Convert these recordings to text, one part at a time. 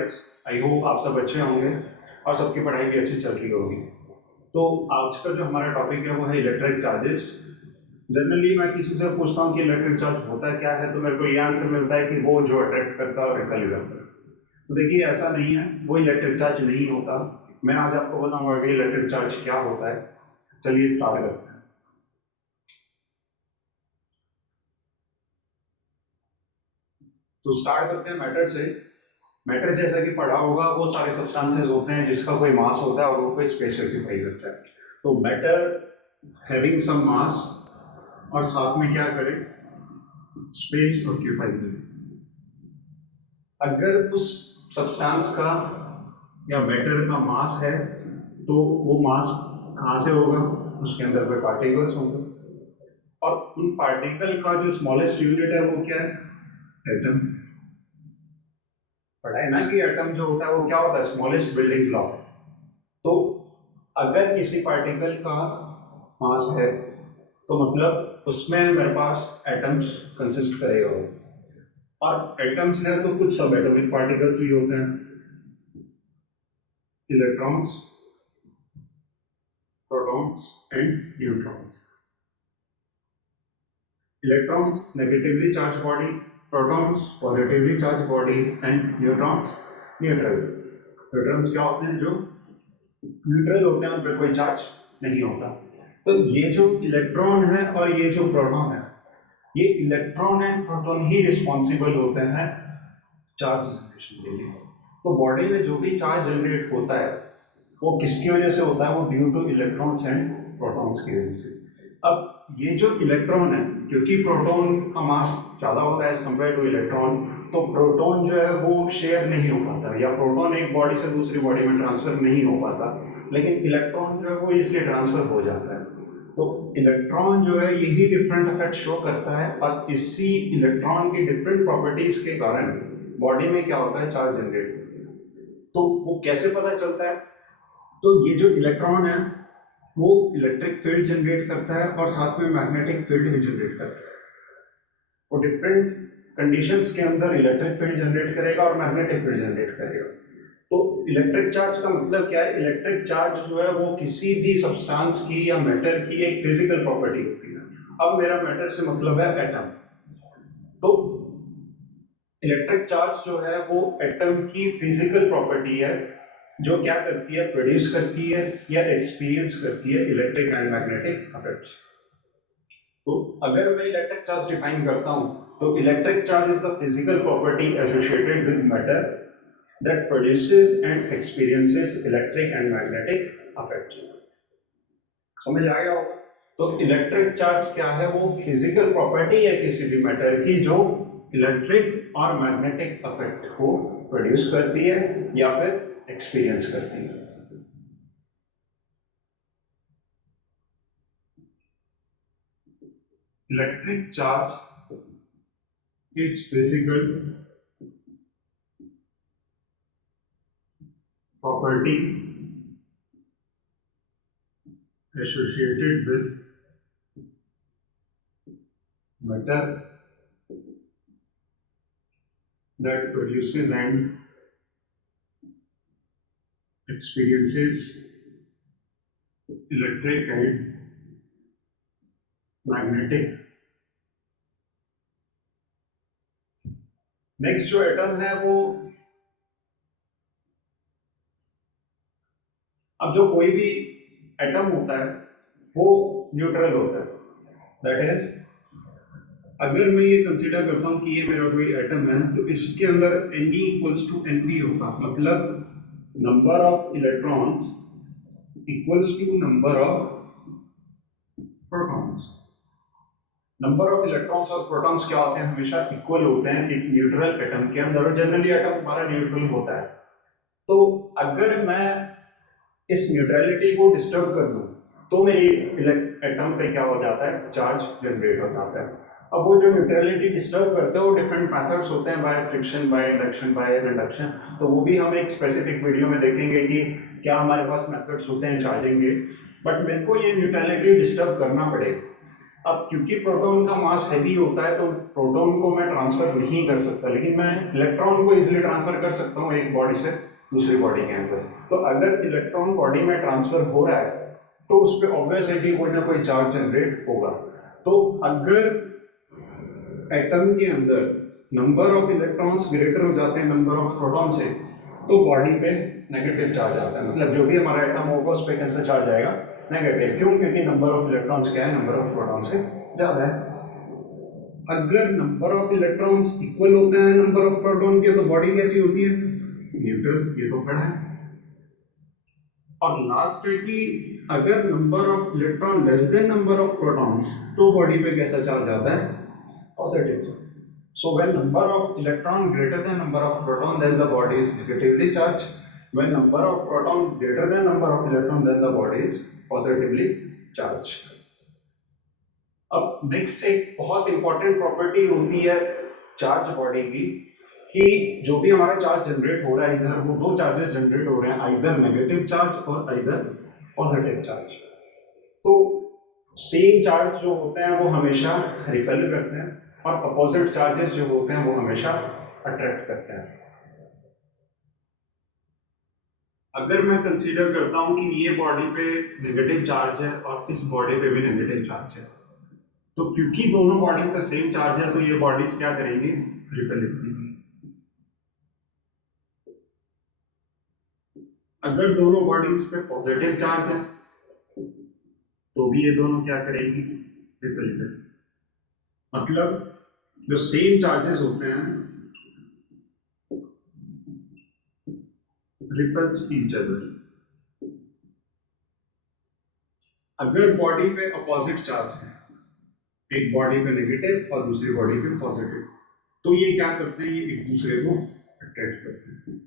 Guys, I hope आप सब अच्छे होंगे और सबकी पढ़ाई भी अच्छी चल रही होगी। तो आज का जो हमारा टॉपिक है वो है इलेक्ट्रिक चार्जेस। जनरली मैं किसी से पूछता हूँ कि इलेक्ट्रिक चार्ज होता क्या है, तो मेरे को ये आंसर मिलता है कि वो जो अट्रैक्ट करता है और रिपेल करता है। तो देखिए, ऐसा नहीं है, वो इलेक्ट्रिक चार्ज नहीं होता। मैं आज आपको बताऊंगा कि इलेक्ट्रिक चार्ज क्या होता है। चलिए स्टार्ट करते हैं। तो स्टार्ट करते हैं मैटर से। मैटर जैसा कि पढ़ा होगा, वो सारे सब्सटेंसेस होते हैं जिसका कोई मास होता है और वो कोई स्पेस ऑक्यूपाई करता है। तो मैटर हैविंग सम मास और साथ में क्या करे, स्पेस ऑक्यूपाई करे। अगर उस सब्सटेंस का या मैटर का मास है तो वो मास कहाँ से होगा, उसके अंदर कोई पार्टिकल्स होंगे और उन पार्टिकल का जो स्मॉलेस्ट यूनिट है वो क्या है, एटम। पढ़ा है ना कि एटम जो होता है वो क्या होता है, स्मॉलेस्ट बिल्डिंग ब्लॉक। तो अगर किसी पार्टिकल का मास है तो मतलब उसमें मेरे पास एटम्स कंसिस्ट करेगा वो, और एटम्स है तो कुछ सब एटॉमिक पार्टिकल्स भी होते हैं, electrons, protons and neutrons. Electrons negatively charge body, protons positively charge body and neutrons neutral. Neutrons क्या होते हैं, जो न्यूट्रल होते हैं, उन पर कोई चार्ज नहीं होता। तो ये जो इलेक्ट्रॉन है और ये जो प्रोटॉन है, ये electron and proton he responsible होते हैं चार्ज जनरेशन के लिए। तो बॉडी में जो भी चार्ज जनरेट होता है वो किसकी वजह से होता है, वो due two electrons and protons की वजह से। अब ये जो इलेक्ट्रॉन है, क्योंकि प्रोटॉन का मास ज़्यादा होता है एज कम्पेयर टू इलेक्ट्रॉन, तो प्रोटॉन जो है वो शेयर नहीं हो पाता, या प्रोटॉन एक बॉडी से दूसरी बॉडी में ट्रांसफर नहीं हो पाता, लेकिन इलेक्ट्रॉन जो है वो इसलिए ट्रांसफर हो जाता है। तो इलेक्ट्रॉन जो है यही डिफरेंट इफेक्ट शो करता है, और इसी इलेक्ट्रॉन की डिफरेंट प्रॉपर्टीज के कारण बॉडी में क्या होता है, चार्ज जनरेट होता है। तो वो कैसे पता चलता है, तो ये जो इलेक्ट्रॉन है वो इलेक्ट्रिक फील्ड जनरेट करता है और साथ में मैग्नेटिक फील्ड भी जनरेट करता है। वो डिफरेंट कंडीशंस के अंदर इलेक्ट्रिक फील्ड जनरेट करेगा और मैग्नेटिक फील्ड जनरेट करेगा। तो इलेक्ट्रिक चार्ज का मतलब क्या है, इलेक्ट्रिक चार्ज जो है वो किसी भी सब्सटेंस की या मैटर की एक फिजिकल प्रॉपर्टी होती है। अब मेरा मैटर से मतलब है एटम। तो इलेक्ट्रिक चार्ज जो है वो एटम की फिजिकल प्रॉपर्टी है, जो क्या करती है, प्रोड्यूस करती है या एक्सपीरियंस करती है इलेक्ट्रिक एंड मैग्नेटिक इफेक्ट्स। तो अगर मैं इलेक्ट्रिक चार्ज डिफाइन करता हूं, तो electric charge is the physical property associated with matter that produces and experiences electric and magnetic effects. समझ आ गया होगा। तो इलेक्ट्रिक चार्ज क्या है, वो फिजिकल प्रॉपर्टी है किसी भी मैटर की जो इलेक्ट्रिक और मैग्नेटिक इफेक्ट को प्रोड्यूस करती है या फिर एक्सपीरियंस करती है। Electric charge is physical property associated with matter that produces and experiences electric and magnetic। Next जो एटम है वो, अब जो कोई भी एटम होता है वो न्यूट्रल होता है। दैट इज, अगर मैं ये कंसीडर करता हूँ कि ये मेरा कोई एटम है, तो इसके अंदर Ne इक्वल्स टू Np होगा, मतलब number of electrons equals to number of protons. Number of electrons और प्रोटॉन्स क्या होते हैं, हमेशा इक्वल होते हैं एक न्यूट्रल एटम के अंदर, और जनरली एटम हमारा न्यूट्रल होता है। तो अगर मैं इस न्यूट्रलिटी को डिस्टर्ब कर दूं तो मेरी एटम पे क्या हो जाता है, चार्ज जनरेट हो जाता है। अब वो जो न्यूट्रलिटी डिस्टर्ब करते हैं वो डिफरेंट मेथड्स होते हैं, by friction, by induction, bye conduction. तो वो भी हम एक स्पेसिफिक वीडियो में देखेंगे कि क्या हमारे पास मेथड्स होते हैं चार्जिंग के। बट मेरे को ये न्यूट्रलिटी डिस्टर्ब करना पड़ेगा, अब क्योंकि प्रोटॉन का मास हैवी होता है तो प्रोटॉन को मैं ट्रांसफर नहीं कर सकता, लेकिन मैं इलेक्ट्रॉन को इजीली ट्रांसफर कर सकता हूँ एक बॉडी से दूसरी बॉडी के अंदर। तो अगर इलेक्ट्रॉन बॉडी में ट्रांसफर हो रहा है तो उस पर ऑब्वियस है कि कोई ना कोई चार्ज जनरेट होगा। तो अगर एटम के अंदर नंबर ऑफ इलेक्ट्रॉन्स ग्रेटर हो जाते हैं नंबर ऑफ प्रोटॉन से, तो बॉडी पे नेगेटिव चार्ज आता है। मतलब जो भी हमारा एटम होगा उस पर कैसा चार्ज आएगा, नेगेटिव। क्यों? क्योंकि नंबर ऑफ इलेक्ट्रॉन्स क्या है, नंबर ऑफ प्रोटॉन से ज्यादा है। अगर नंबर ऑफ इलेक्ट्रॉन्स इक्वल होते हैं नंबर ऑफ प्रोटॉन के, तो बॉडी कैसी होती है, न्यूट्रल। ये तो पढ़ा है। और लास्ट है कि अगर number of electron less than number of protons, तो बॉडी पे कैसा चार्ज आता है, positive charge. So when number of electron greater than number of proton, then the body is negatively charged. When number of proton greater than number of electron, then the body is positively charged. अब next एक बहुत important property होती है charge body की, कि जो भी हमारा चार्ज जनरेट हो रहा है इधर, वो दो चार्जेस जनरेट हो रहे हैं, आइदर नेगेटिव चार्ज और आइदर पॉजिटिव चार्ज। तो सेम चार्ज जो होते हैं वो हमेशा रिपेल करते हैं, और अपोजिट चार्जेस जो होते हैं वो हमेशा अट्रैक्ट करते हैं। अगर मैं कंसीडर करता हूं कि ये बॉडी पे नेगेटिव चार्ज है और इस बॉडी पे भी नेगेटिव चार्ज है, तो क्योंकि दोनों बॉडी पे सेम चार्ज है तो ये बॉडीज क्या करेंगी, रिपेल करेंगी। अगर दोनों बॉडीज पे पॉजिटिव चार्ज है तो भी ये दोनों क्या करेंगी, रिपेल करेंगी। मतलब जो सेम चार्जेस होते हैं रिपल्स ईच अदर। अगर बॉडी पे अपोजिट चार्ज है, एक बॉडी पे नेगेटिव और दूसरी बॉडी पे पॉजिटिव, तो ये क्या करते हैं, ये एक दूसरे को अट्रैक्ट करते हैं।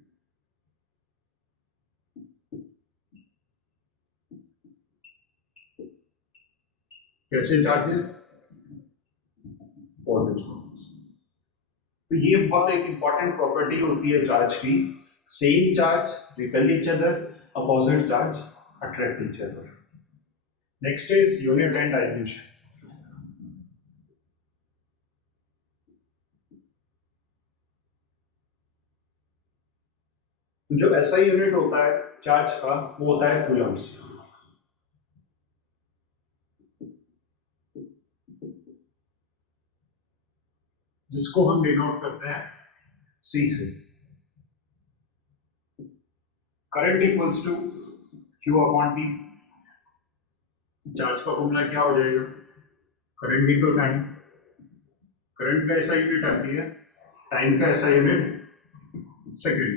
कैसे चार्जेस, पॉजिटिव। तो ये बहुत एक इंपॉर्टेंट प्रॉपर्टी होती है चार्ज की, same charge repel each other, opposite charge attract each other. Next is unit and dimension. जो ऐसा यूनिट होता है चार्ज का वो होता है कूलम्स। जिसको हम डिनोट करते हैं C से। Current equals to Q upon T। Charge का फॉर्मूला क्या हो जाएगा, करंट इनटू टाइम। करंट का ऐसा यूनिट आती है, टाइम का ऐसा यूनिट सेकंड।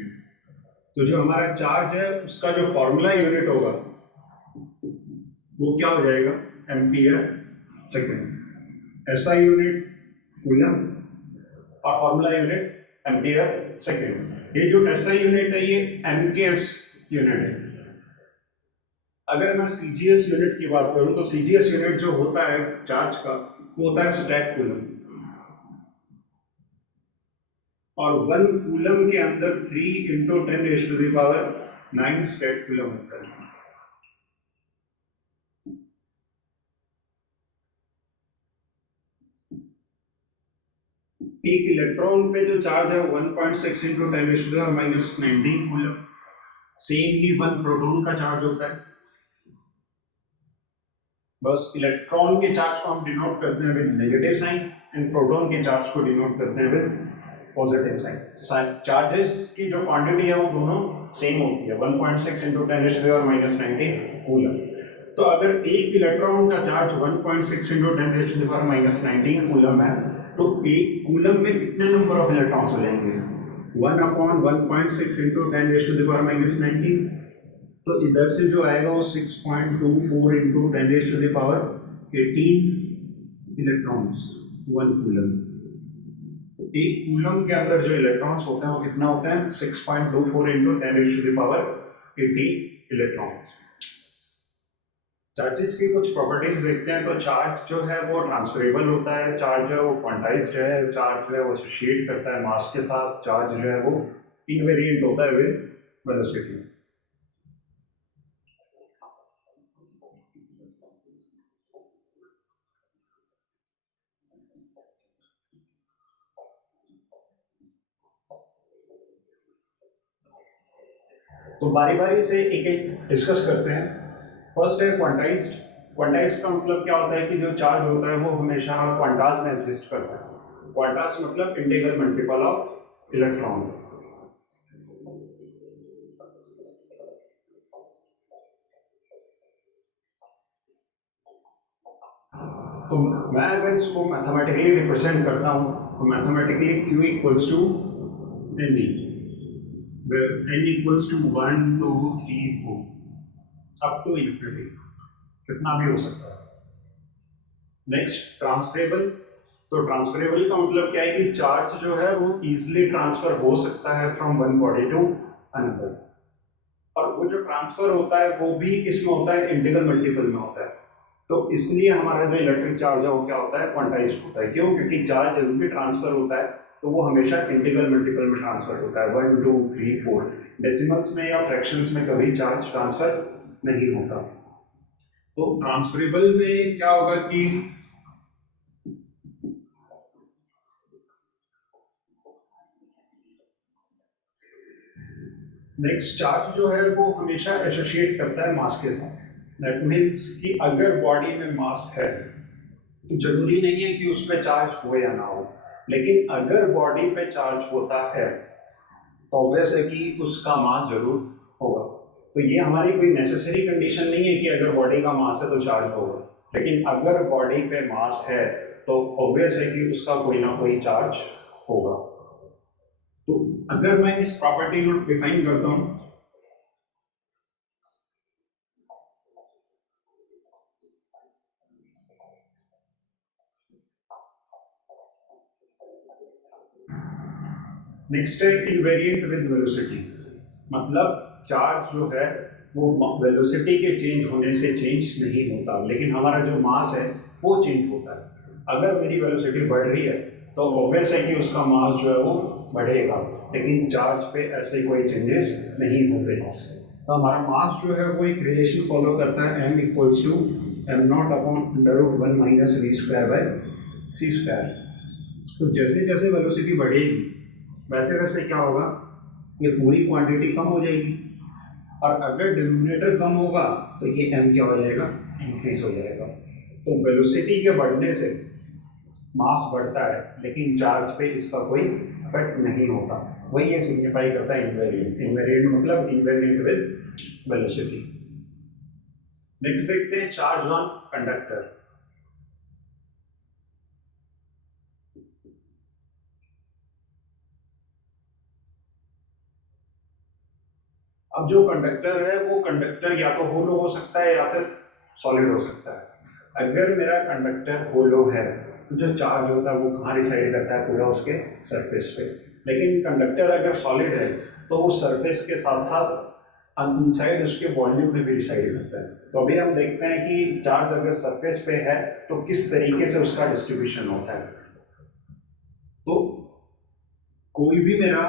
तो जो हमारा चार्ज है उसका जो फॉर्मूला यूनिट होगा वो क्या हो जाएगा, एम्पियर सेकंड। ऐसा यूनिट कूलम और फॉर्मूला यूनिट एम्पियर सेकंड। ये जो ऐसा यूनिट है ये एमकेएस यूनिट है। अगर मैं सीजीएस यूनिट की बात करूं तो सीजीएस यूनिट जो होता है चार्ज का वो होता है स्टैक कूलम, और 1 कूलम के अंदर 3 इंटू 10⁻⁹ स्टैक कूलम होता है। एक इलेक्ट्रॉन पे जो चार्ज है 1.6 इंटू 10⁻⁻19 कूलम। सेम ही 1 प्रोटॉन का चार्ज होता है, बस इलेक्ट्रॉन के चार्ज को हम डिनोट करते हैं with negative sign and proton के चार्ज को डिनोट करते हैं विद पॉजिटिव साइन। चार्जेस की जो क्वांटिटी है वो दोनों सेम होती है, 1.6 इंटू 10⁻⁻19 कूलम। तो अगर एक इलेक्ट्रॉन का चार्ज 1.6 इंटू 10⁻⁻19 कूलम है, तो एक कूलम में कितने नंबर ऑफ इलेक्ट्रॉन्स हो जाएंगे, 1 अपॉन 1.6 इंटू 10⁻⁻19। तो इधर से जो आएगा वो 6.24 इंटू 10⁻18 इलेक्ट्रॉन्स 1 कूलम। तो एक कूलम के अंदर जो इलेक्ट्रॉन्स होते हैं वो कितना होते हैं, 6.24 इंटू 10⁻18 इलेक्ट्रॉन्स। चार्जेस की कुछ प्रॉपर्टीज देखते हैं। तो चार्ज जो है वो ट्रांसफरेबल होता है, चार्ज जो है वो क्वांटाइज्ड है, चार्ज जो है वो एसोसिएट करता है मास के साथ, चार्ज जो है वो इनवेरिएंट होता है विद वेलोसिटी। तो बारी बारी से एक एक डिस्कस करते हैं। फर्स्ट है क्वांटाइज्ड। क्वांटाइज्ड का मतलब क्या होता है कि जो चार्ज होता है वो हमेशा क्वांटास में एग्जिस्ट करता है। क्वांटास मतलब इंटीग्रल मल्टीपल ऑफ इलेक्ट्रॉन। तो मैं अगर इसको मैथमेटिकली रिप्रेजेंट करता हूँ तो mathematically Q equals to n e, n equals to 1 2 3 4 up to infinity, कितना भी हो सकता है। Next transferable. तो ट्रांसफरेबल का मतलब क्या है कि चार्ज जो है वो इजीली ट्रांसफर हो सकता है from one body to another, और वो जो ट्रांसफर होता है वो भी किसमें होता है, इंटीग्रल मल्टीपल में होता है। तो इसलिए हमारा जो इलेक्ट्रिक चार्ज है वो क्या होता है, क्वांटाइज्ड होता है। क्यों? क्योंकि चार्ज जब भी ट्रांसफर होता है तो वो हमेशा इंटीग्रल मल्टीपल में ट्रांसफर होता है, 1 2 3 4। डेसिमल्स में या फ्रैक्शंस में कभी चार्ज ट्रांसफर नहीं होता। तो ट्रांसफरेबल में क्या होगा कि नेक्स्ट चार्ज जो है वो हमेशा एसोसिएट करता है मास के साथ। दैट मीन्स कि अगर बॉडी में मास है तो जरूरी नहीं है कि उस पर चार्ज हो या ना हो, लेकिन अगर बॉडी पे चार्ज होता है तो ऑब्वियस है कि उसका मास जरूर होगा। तो ये हमारी कोई नेसेसरी कंडीशन नहीं है कि अगर बॉडी का मास है तो चार्ज होगा, लेकिन अगर बॉडी पे मास है तो ऑब्वियस है कि उसका कोई ना कोई चार्ज होगा। तो अगर मैं इस प्रॉपर्टी को डिफाइन करता हूँ, नेक्स्ट है इनवेरिएंट विद वेलोसिटी। मतलब चार्ज जो है वो वेलोसिटी के चेंज होने से चेंज नहीं होता, लेकिन हमारा जो मास है वो चेंज होता है। अगर मेरी वेलोसिटी बढ़ रही है तो ऑब्वियस है कि उसका मास जो है वो बढ़ेगा, लेकिन चार्ज पे ऐसे कोई चेंजेस नहीं होते इससे। तो हमारा मास जो है वो एक रिलेशन फॉलो करता है, m equals to m not upon under root 1 minus v square by c square. तो जैसे जैसे वेलोसिटी बढ़ेगी वैसे वैसे क्या होगा, ये पूरी क्वांटिटी कम हो जाएगी, और अगर डिनोमिनेटर कम होगा तो ये m क्या हो जाएगा, इंक्रीज हो जाएगा। तो वेलोसिटी के बढ़ने से मास बढ़ता है, लेकिन चार्ज पे इसका कोई इफेक्ट नहीं होता। वही ये सिग्निफाई करता है इनवेरिएंट। इनवेरिएंट मतलब इनवेरिएंट विद वेलोसिटी। नेक्स्ट देखते हैं चार्ज ऑन कंडक्टर। अब जो कंडक्टर है वो कंडक्टर या तो होलो हो सकता है या फिर सॉलिड हो सकता है। अगर मेरा कंडक्टर होलो है तो जो चार्ज होता है वो कहाँ रिसाइड करता है, पूरा उसके सरफेस पे। लेकिन कंडक्टर अगर सॉलिड है तो वो सरफेस के साथ साथ इनसाइड उसके वॉल्यूम में भी रिसाइड करता है। तो अभी हम देखते हैं कि चार्ज अगर सरफेस पे है तो किस तरीके से उसका डिस्ट्रीब्यूशन होता है। तो कोई भी मेरा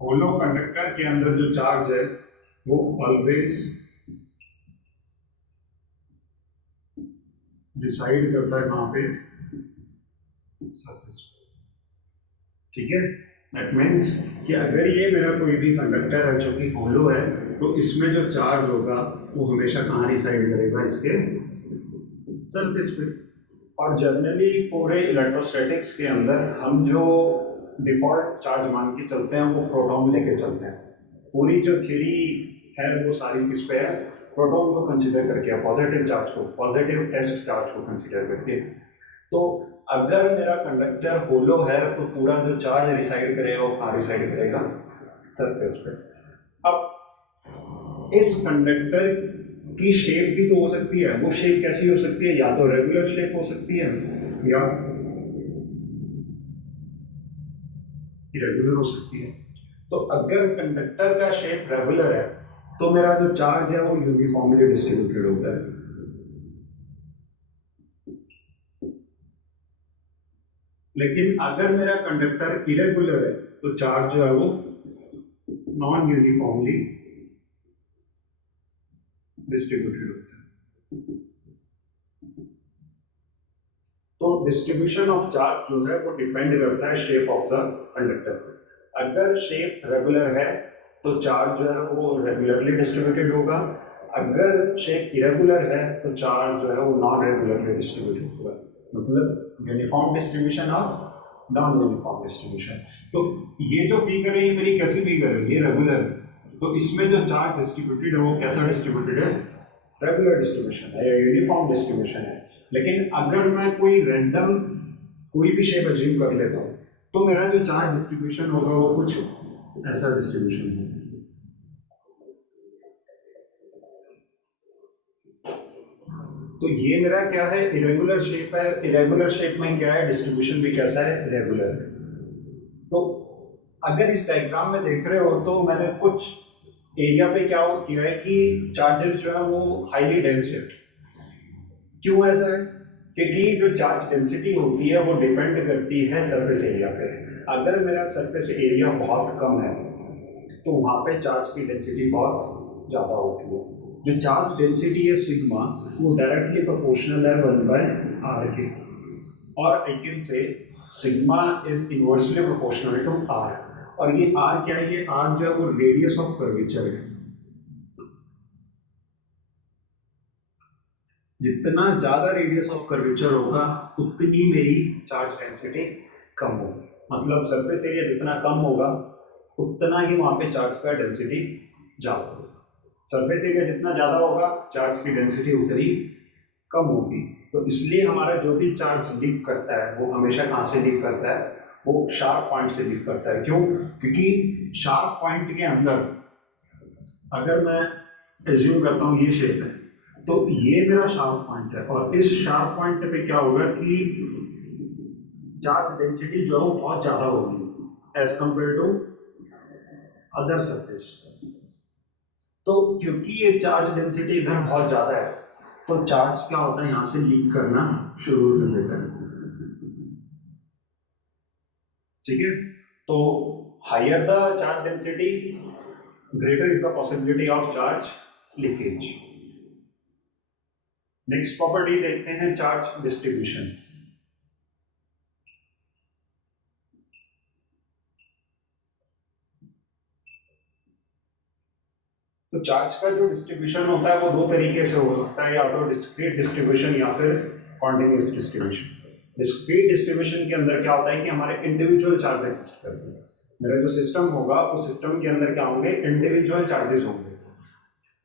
होलो कंडक्टर के अंदर जो चार्ज है वो ऑलवेज डिसाइड करता है कहाँ पे, सरफेस पे। ठीक है, दैट मीन्स कि अगर ये मेरा कोई भी कंडक्टर है जो कि होलो है तो इसमें जो चार्ज होगा वो हमेशा कहाँ रिसाइड करेगा, इसके सरफेस पे। और जनरली पूरे इलेक्ट्रोस्टैटिक्स के अंदर हम जो डिफॉल्ट चार्ज मान के चलते हैं वो प्रोटॉन लेके चलते हैं। पूरी जो थ्योरी है वो सारी किस पे है, प्रोटॉन को कंसीडर करके, पॉजिटिव चार्ज को, पॉजिटिव टेस्ट चार्ज को कंसीडर करके। तो अगर मेरा कंडक्टर होलो है तो पूरा जो चार्ज रिसाइड करेगा वो कहाँ रिसाइड करेगा, सरफेस पे। अब इस कंडक्टर की शेप भी तो हो सकती है। वो शेप कैसी हो सकती है, या तो रेगुलर शेप हो सकती है या इरेगुलर हो सकती है। तो अगर कंडक्टर का शेप रेगुलर है तो मेरा जो चार्ज है वो यूनिफॉर्मली डिस्ट्रीब्यूटेड होता है। लेकिन अगर मेरा कंडक्टर इरेगुलर है तो चार्ज जो है वो नॉन यूनिफॉर्मली डिस्ट्रीब्यूटेड होता है। तो तो डिस्ट्रीब्यूशन ऑफ चार्ज जो है वो डिपेंड करता है शेप ऑफ द कंडक्टर पे। अगर शेप रेगुलर है तो चार्ज जो है वो रेगुलरली डिस्ट्रीब्यूटेड होगा, अगर शेप इरेगुलर है तो चार्ज जो है वो नॉन रेगुलरली डिस्ट्रीब्यूटेड होगा, मतलब यूनिफॉर्म डिस्ट्रीब्यूशन और नॉन यूनिफॉर्म डिस्ट्रीब्यूशन। तो ये जो फिगर है ये मेरी कैसी फिगर है, ये रेगुलर, तो इसमें जो चार्ज डिस्ट्रीब्यूटेड है वो कैसा डिस्ट्रीब्यूटेड है, रेगुलर डिस्ट्रीब्यूशन है या यूनिफॉर्म डिस्ट्रीब्यूशन है। लेकिन अगर मैं कोई रैंडम कोई भी शेप अज्यूम कर लेता हूँ तो मेरा जो चार्ज डिस्ट्रीब्यूशन होगा वो कुछ ऐसा डिस्ट्रीब्यूशन होगा। तो ये मेरा क्या है, इरेगुलर शेप है, इरेगुलर शेप में क्या है, डिस्ट्रीब्यूशन भी कैसा है, इरेगुलर है। तो अगर इस डायग्राम में देख रहे हो तो मैंने कुछ एरिया पे क्या किया है कि चार्जेस जो है वो हाईली डेंस है। क्यों ऐसा है, क्योंकि जो चार्ज डेंसिटी होती है वो डिपेंड करती है सरफेस एरिया पे। अगर मेरा सरफेस एरिया बहुत कम है तो वहाँ पे चार्ज की डेंसिटी बहुत ज़्यादा होती है। जो चार्ज डेंसिटी है सिग्मा वो डायरेक्टली प्रोपोर्शनल है 1/r के, और I can say sigma is inversely proportional to r। और ये r क्या है, ये r जो है वो रेडियस ऑफ कर्वेचर है। जितना ज्यादा रेडियस ऑफ कर्वेचर होगा उतनी मेरी चार्ज डेंसिटी कम होगी, मतलब सरफेस एरिया जितना कम होगा उतना ही वहां पे चार्ज का डेंसिटी ज्यादा होगा। सरफेस एरिया जितना ज्यादा होगा चार्ज की डेंसिटी उतनी कम होगी। तो इसलिए हमारा जो भी चार्ज लीक करता है वो हमेशा कहाँ से लीक करता है, वो शार्प पॉइंट से लीक करता है। क्यों, क्योंकि शार्प पॉइंट के अंदर अगर मैं एज्यूम करता हूँ ये शेप है तो ये मेरा शार्प पॉइंट है, और इस शार्प पॉइंट पे क्या होगा कि चार्ज डेंसिटी जो है वो बहुत ज्यादा होगी as compare to other surface. तो क्योंकि ये चार्ज डेंसिटी इधर बहुत ज्यादा है तो चार्ज क्या होता है यहाँ से लीक करना शुरू कर देता है। ठीक है, तो higher the charge density greater is the possibility of charge leakage. Next property देखते हैं चार्ज डिस्ट्रीब्यूशन। तो चार्ज का जो डिस्ट्रीब्यूशन होता है वो दो तरीके से हो सकता है, या तो डिस्क्रीट डिस्ट्रीब्यूशन या फिर कॉन्टिन्यूस डिस्ट्रीब्यूशन। डिस्क्रीट डिस्ट्रीब्यूशन के अंदर क्या होता है कि हमारे इंडिविजुअल चार्ज एग्जिस्ट करते हैं। मेरा जो सिस्टम होगा उस सिस्टम के अंदर क्या होंगे, इंडिविजुअल चार्जेस होंगे।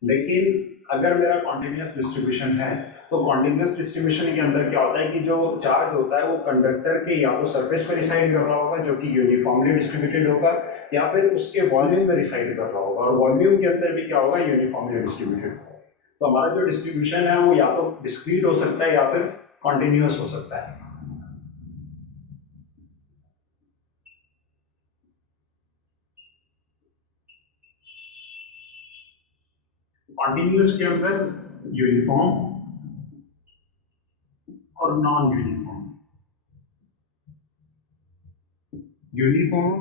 लेकिन अगर मेरा कॉन्टिन्यूस डिस्ट्रीब्यूशन है तो कॉन्टिन्यूस डिस्ट्रीब्यूशन के अंदर क्या होता है कि जो चार्ज होता है वो कंडक्टर के या तो सरफेस पर रिसाइड कर रहा होगा जो कि यूनिफॉर्मली डिस्ट्रीब्यूटेड होगा, या फिर उसके वॉल्यूम में रिसाइड कर रहा होगा, और वॉल्यूम के अंदर भी क्या होगा, यूनिफॉर्मली डिस्ट्रीब्यूटेड। तो हमारा जो डिस्ट्रीब्यूशन है वो या तो डिस्क्रीट हो सकता है या फिर कॉन्टिन्यूस हो सकता है। कॉन्टिन्यूस के अंदर यूनिफॉर्म और non uniform. Uniform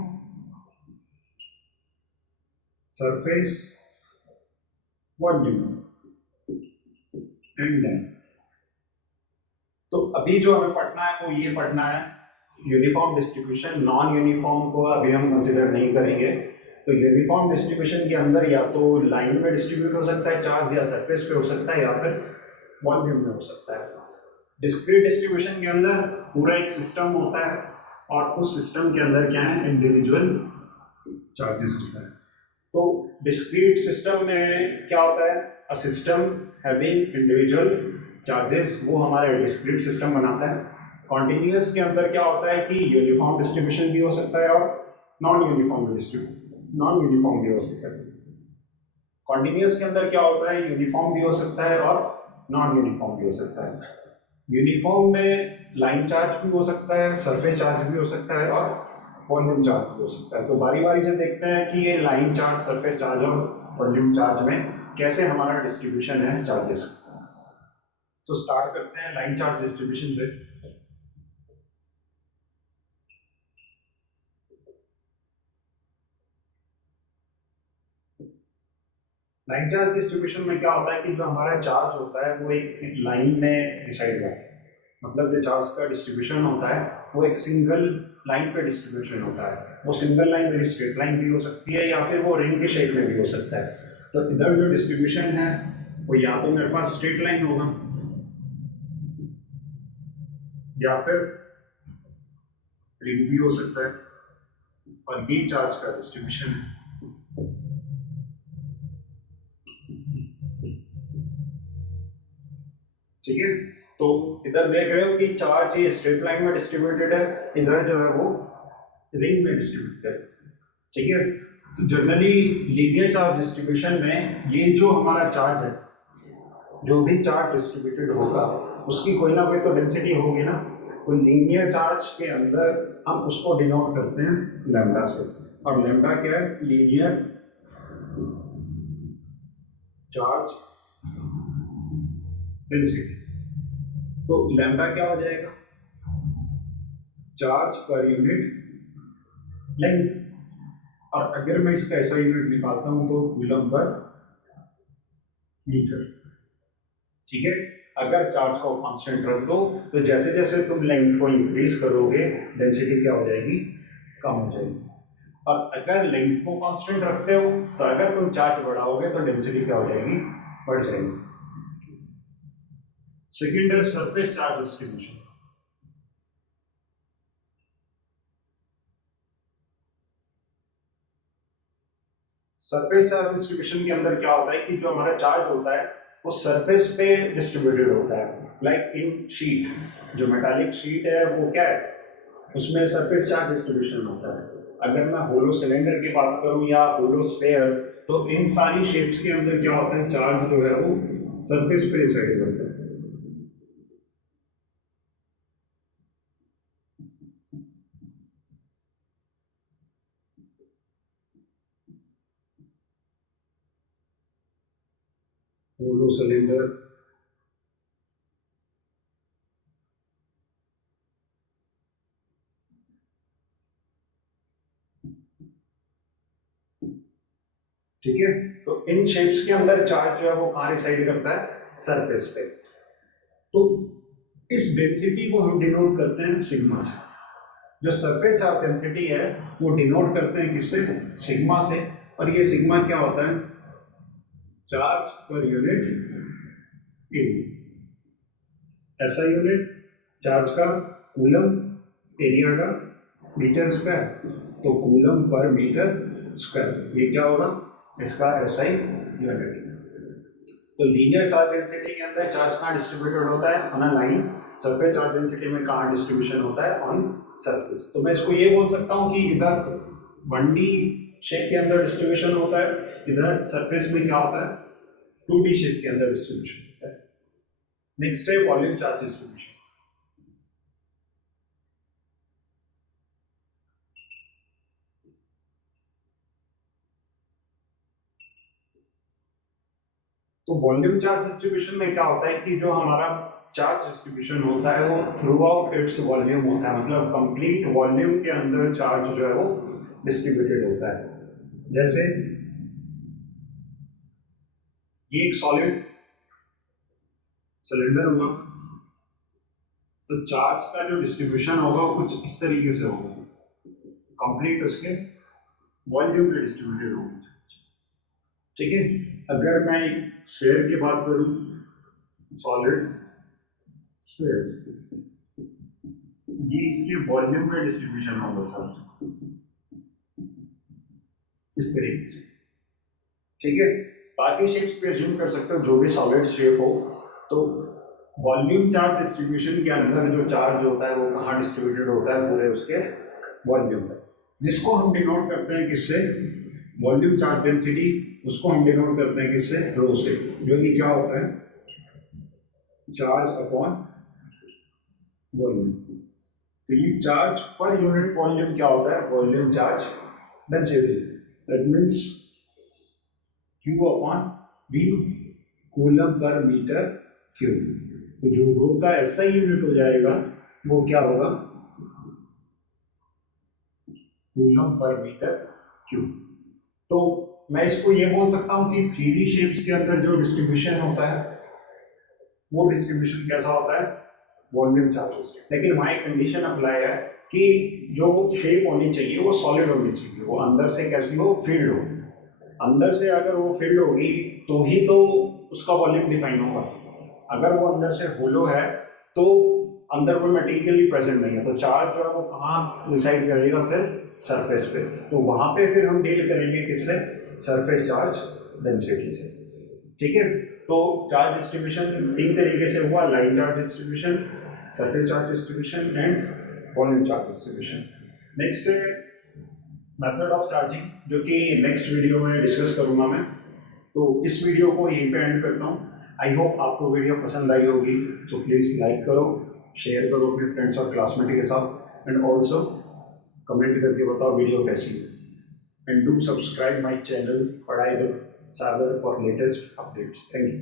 surface volume and length. तो अभी जो हमें पढ़ना है वो ये पढ़ना है यूनिफॉर्म डिस्ट्रीब्यूशन। नॉन यूनिफॉर्म को अभी हम कंसिडर नहीं करेंगे। तो यूनिफॉर्म डिस्ट्रीब्यूशन के अंदर या तो लाइन में डिस्ट्रीब्यूट हो सकता है चार्ज, या सरफेस पे हो सकता है, या फिर वॉल्यूम में हो सकता है। डिस्क्रीट डिस्ट्रीब्यूशन के अंदर पूरा एक सिस्टम होता है और उस सिस्टम के अंदर क्या है, इंडिविजुअल चार्जेस होता है। तो डिस्क्रीट सिस्टम में क्या होता है, a system having individual charges, वो हमारा डिस्क्रीट सिस्टम बनाता है। कॉन्टिन्यूस के अंदर क्या होता है कि यूनिफॉर्म डिस्ट्रीब्यूशन भी हो सकता है और नॉन यूनिफॉर्म भी हो सकता है। कॉन्टिन्यूस के अंदर क्या होता है, यूनिफॉर्म भी हो सकता है और नॉन यूनिफॉर्म भी हो सकता है। यूनिफॉर्म में लाइन चार्ज भी हो सकता है, सरफेस चार्ज भी हो सकता है और वॉल्यूम चार्ज भी हो सकता है। तो बारी बारी से देखते हैं कि ये लाइन चार्ज, सरफेस चार्ज और वॉल्यूम चार्ज में कैसे हमारा डिस्ट्रीब्यूशन है चार्जेस। तो स्टार्ट करते हैं लाइन चार्ज डिस्ट्रीब्यूशन से। लाइन चार्ज डिस्ट्रीब्यूशन में क्या होता है कि जो हमारा चार्ज होता है वो एक लाइन में डिसाइड करता है। मतलब जो चार्ज का डिस्ट्रीब्यूशन होता है वो एक सिंगल लाइन पे डिस्ट्रीब्यूशन होता है। वो सिंगल लाइन मेरी स्ट्रेट लाइन भी हो सकती है या फिर वो रिंग के शेप में भी हो सकता है। तो इधर जो डिस्ट्रीब्यूशन है वो या तो मेरे पास स्ट्रेट लाइन होगा या फिर रिंग भी हो सकता है, और ये चार्ज का डिस्ट्रीब्यूशन है। ठीक है, तो इधर देख रहे हो कि चार्ज ये स्ट्रेट लाइन में डिस्ट्रीब्यूटेड है, इधर जो है वो रिंग में डिस्ट्रीब्यूटेड है। ठीक है, तो जनरली लीनियर चार्ज डिस्ट्रीब्यूशन में ये जो हमारा चार्ज है, जो भी चार्ज डिस्ट्रीब्यूटेड होगा उसकी कोई ना कोई तो डेंसिटी होगी ना। तो लीनियर चार्ज के अंदर हम उसको डिनोट करते हैं लैम्डा से, और लैम्डा क्या है? Linear charge density. तो लैम्डा क्या हो जाएगा? चार्ज पर यूनिट लेंथ। और अगर मैं इसका ऐसा यूनिट निकालता हूं तो कूलम पर मीटर। ठीक है, अगर चार्ज को कांस्टेंट रख दो तो जैसे जैसे तुम लेंथ को इंक्रीज करोगे डेंसिटी क्या हो जाएगी? कम हो जाएगी। और अगर लेंथ को कांस्टेंट रखते हो तो अगर तुम चार्ज बढ़ाओगे तो डेंसिटी क्या हो जाएगी? बढ़ जाएगी। सेकेंड है surface charge distribution. Surface charge distribution के अंदर क्या होता है कि जो हमारा चार्ज होता है वो सरफेस पे डिस्ट्रीब्यूटेड होता है। लाइक इन शीट, जो मेटालिक शीट है वो क्या है? उसमें सरफेस चार्ज डिस्ट्रीब्यूशन होता है। अगर मैं होलो सिलेंडर की बात करूं या होलो स्फीयर, तो इन सारी शेप्स के अंदर क्या होता है? चार्ज जो है वो सरफेस पे रिसाइड होता है। होलो सिलेंडर, ठीक है, तो इन शेप्स के अंदर चार्ज जो है वो कहाँ रिसाइड करता है? सरफेस पे। तो इस डेंसिटी को हम डिनोट करते हैं सिग्मा से। जो सरफेस चार्ज डेंसिटी है वो डिनोट करते हैं किससे? सिग्मा से। और ये सिग्मा क्या होता है? चार्ज पर यूनिट एरिया। ऐसा यूनिट चार्ज का कूलम, एरिया का मीटर स्क्वायर, तो कूलम पर मीटर स्क्वायर, ये क्या होगा? इसका ऐसा ही यूनिट। तो लीनियर चार्ज डेंसिटी के अंदर चार्ज कहाँ डिस्ट्रीब्यूटेड होता है? On a line. Surface charge density में कहाँ डिस्ट्रीब्यूशन होता है? On surface. तो मैं इसको ये बोल सकता हूँ कि इधर 1D शेप के अंदर डिस्ट्रीब्यूशन होता है, इधर सरफेस में क्या होता है? 2D शेप के अंदर डिस्ट्रीब्यूशन होता है। नेक्स्ट है वॉल्यूम चार्ज डिस्ट्रीब्यूशन। तो वॉल्यूम चार्ज डिस्ट्रीब्यूशन में क्या होता है कि जो हमारा चार्ज डिस्ट्रीब्यूशन होता है वो थ्रू आउट इट्स वॉल्यूम होता है, मतलब कंप्लीट वॉल्यूम के अंदर चार्ज जो है वो डिस्ट्रीब्यूटेड होता है। जैसे ये एक सॉलिड सिलेंडर होगा, तो चार्ज का जो डिस्ट्रीब्यूशन होगा वो कुछ इस तरीके से होगा, कंप्लीट उसके वॉल्यूम पे डिस्ट्रीब्यूटेड होगा। ठीक है, अगर मैं स्फीयर की बात करूं, सॉलिड स्फीयर, ये इसके वॉल्यूम पे डिस्ट्रीब्यूशन होगा चार्ज इस तरीके से। ठीक है, बाकी शेप्स पे अज्यूम कर सकते हो जो भी सॉलिड शेप हो। तो वॉल्यूम चार्ज डिस्ट्रीब्यूशन के अंदर जो चार्ज होता है वो कहाँ डिस्ट्रीब्यूटेड होता है? पूरे उसके वॉल्यूम पे, जिसको हम डिनोट करते हैं किससे? Volume charge density. उसको हम डिनोट करते हैं किससे? रो से, जो कि क्या होता है? Charge upon volume. तो ये चार्ज पर यूनिट वॉल्यूम क्या होता है? Volume charge density. That means Q upon V, coulomb पर मीटर क्यूब। तो जो रो का ऐसा यूनिट हो जाएगा वो क्या होगा? कूलम पर मीटर क्यूब। तो मैं इसको ये बोल सकता हूँ कि 3D शेप्स के अंदर जो डिस्ट्रीब्यूशन होता है वो डिस्ट्रीब्यूशन कैसा होता है? Volume charges. लेकिन वहाँ एक कंडीशन अप्लाई है कि जो शेप होनी चाहिए वो सॉलिड होनी चाहिए, वो अंदर से कैसी हो, फील्ड हो। अंदर से अगर वो फील्ड होगी तो ही तो उसका वॉल्यूम डिफाइन होगा। अगर वो अंदर से होलो है तो अंदर कोई मटेरियल भी प्रेजेंट नहीं है, तो चार्ज जो है वो कहाँ डिसाइड करेगा, सिर्फ सरफेस पे। तो वहाँ पे फिर हम डील करेंगे किससे, सरफेस चार्ज डेंसिटी से। ठीक है, तो चार्ज डिस्ट्रीब्यूशन 3 तरीके से हुआ, line charge distribution, surface charge distribution and volume charge distribution. Next है मेथड ऑफ चार्जिंग, जो कि नेक्स्ट वीडियो में डिस्कस करूंगा मैं। तो इस वीडियो को यहीं पे एंड करता हूँ। आई होप आपको वीडियो पसंद आई होगी, तो प्लीज़ लाइक करो, शेयर करो अपने फ्रेंड्स और क्लासमेट के साथ, एंड ऑल्सो कमेंट करके बताओ वीडियो कैसी है। And do subscribe my channel पढ़ाई with Sagar for latest updates. Thank you.